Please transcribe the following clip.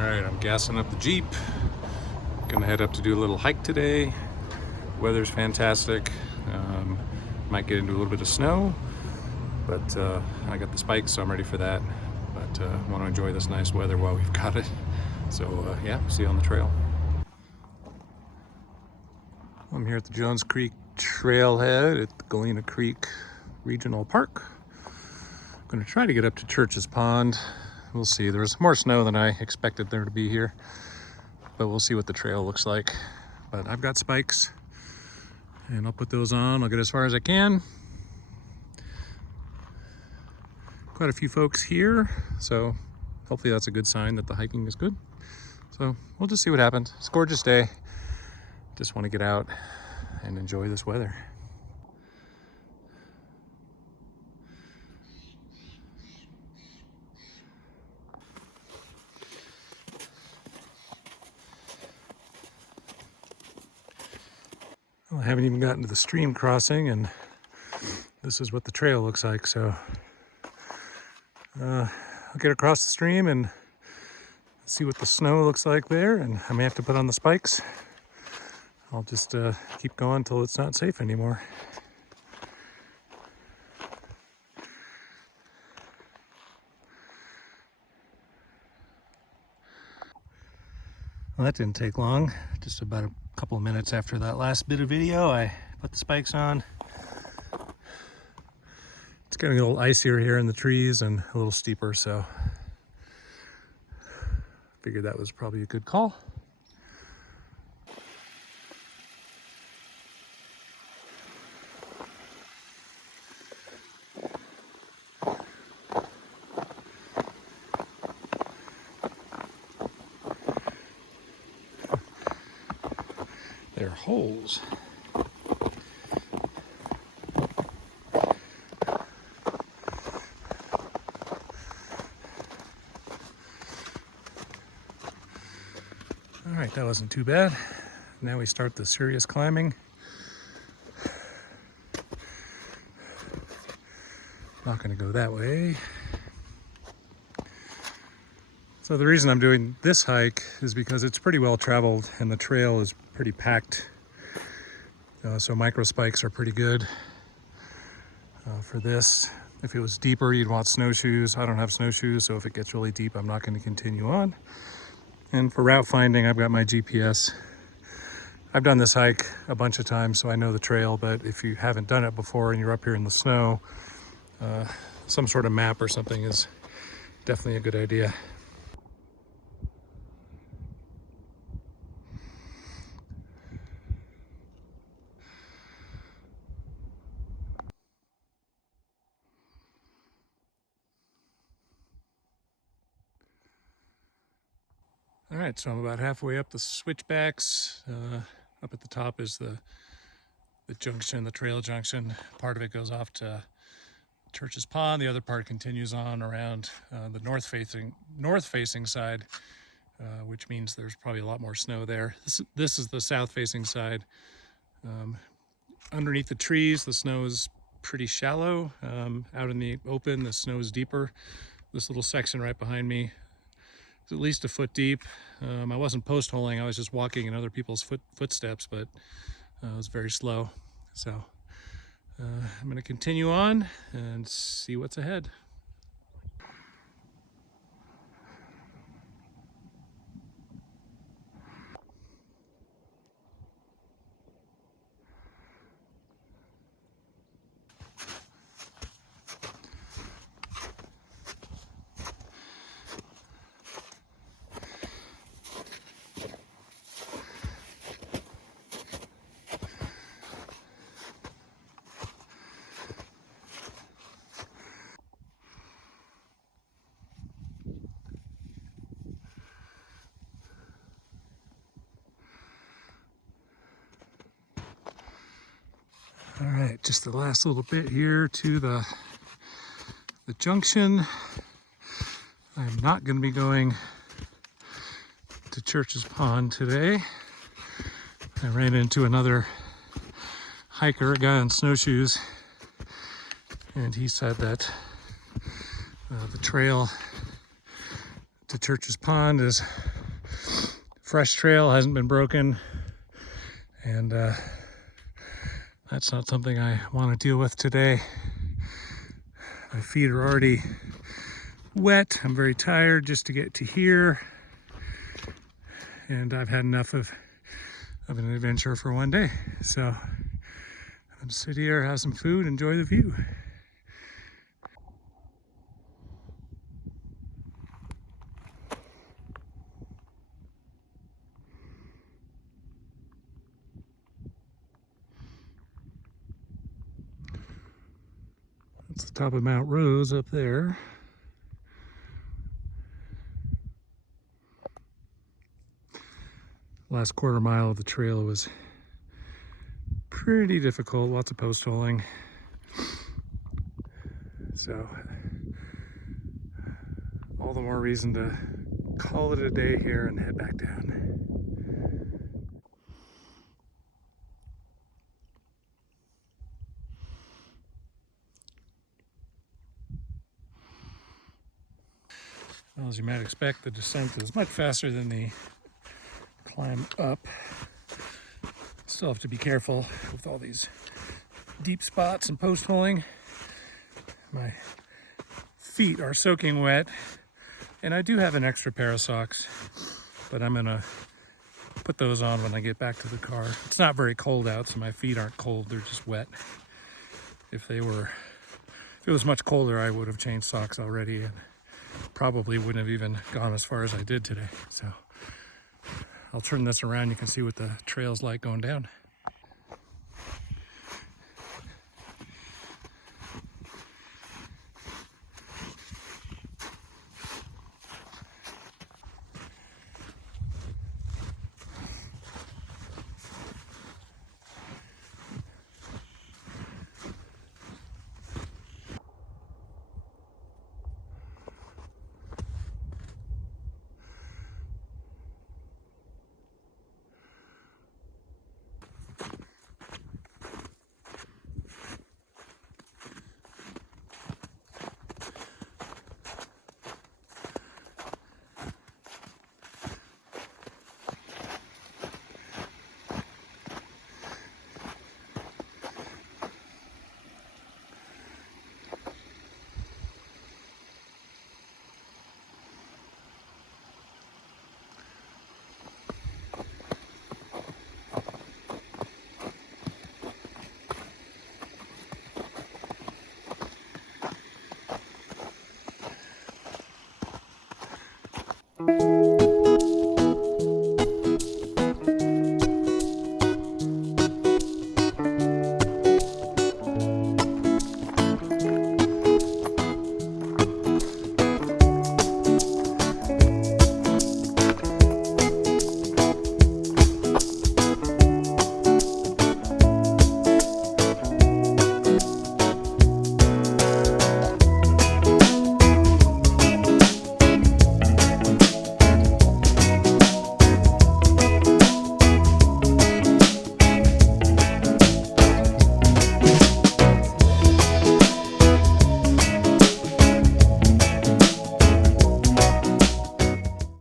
Alright, I'm gassing up the Jeep. Gonna head up to do a little hike today. Weather's fantastic. Might get into a little bit of snow, but I got the spikes, so I'm ready for that. But want to enjoy this nice weather while we've got it. So yeah, see you on the trail. I'm here at the Jones Creek Trailhead at the Galena Creek Regional Park. I'm gonna try to get up to Church's Pond. We'll see. There's more snow than I expected there to be here, but we'll see what the trail looks like. But I've got spikes and I'll put those on. I'll get as far as I can. Quite a few folks here, so hopefully that's a good sign that the hiking is good. So we'll just see what happens. It's a gorgeous day. Just want to get out and enjoy this weather. Well, I haven't even gotten to the stream crossing, and this is what the trail looks like. So I'll get across the stream and see what the snow looks like there, and I may have to put on the spikes. I'll just keep going until it's not safe anymore. Well, that didn't take long. Just about a couple of minutes after that last bit of video, I put the spikes on. It's getting a little icier here in the trees and a little steeper, so figured that was probably a good call. They're holes. All right, that wasn't too bad. Now we start the serious climbing. Not going to go that way. So the reason I'm doing this hike is because it's pretty well traveled and the trail is pretty packed. So micro spikes are pretty good for this. If it was deeper, you'd want snowshoes. I don't have snowshoes, so if it gets really deep, I'm not going to continue on. And for route finding, I've got my GPS. I've done this hike a bunch of times, so I know the trail, but if you haven't done it before and you're up here in the snow, some sort of map or something is definitely a good idea. All right, so I'm about halfway up the switchbacks. Up at the top is the junction, the trail junction. Part of it goes off to Church's Pond. The other part continues on around the north-facing side, which means there's probably a lot more snow there. This is the south-facing side. Underneath the trees, the snow is pretty shallow. Out in the open, the snow is deeper. This little section right behind me is at least a foot deep. I wasn't post-holing, I was just walking in other people's footsteps, but it was very slow. So I'm going to continue on and see what's ahead. All right, just the last little bit here to the junction. I'm not going to be going to Church's Pond today. I ran into another hiker, a guy on snowshoes, and he said that the trail to Church's Pond is fresh trail, hasn't been broken, and that's not something I want to deal with today. My feet are already wet. I'm very tired just to get to here, and I've had enough of an adventure for one day. So I'm gonna sit here, have some food, enjoy the view. That's the top of Mount Rose up there. Last quarter mile of the trail was pretty difficult, lots of post holing. So all the more reason to call it a day here and head back down. Well, as you might expect, the descent is much faster than the climb up. Still have to be careful with all these deep spots and post holing. My feet are soaking wet, and I do have an extra pair of socks, but I'm gonna put those on when I get back to the car. It's not very cold out, so my feet aren't cold, they're just wet. If it was much colder, I would have changed socks already and probably wouldn't have even gone as far as I did today. So I'll turn this around, you can see what the trail's like going down.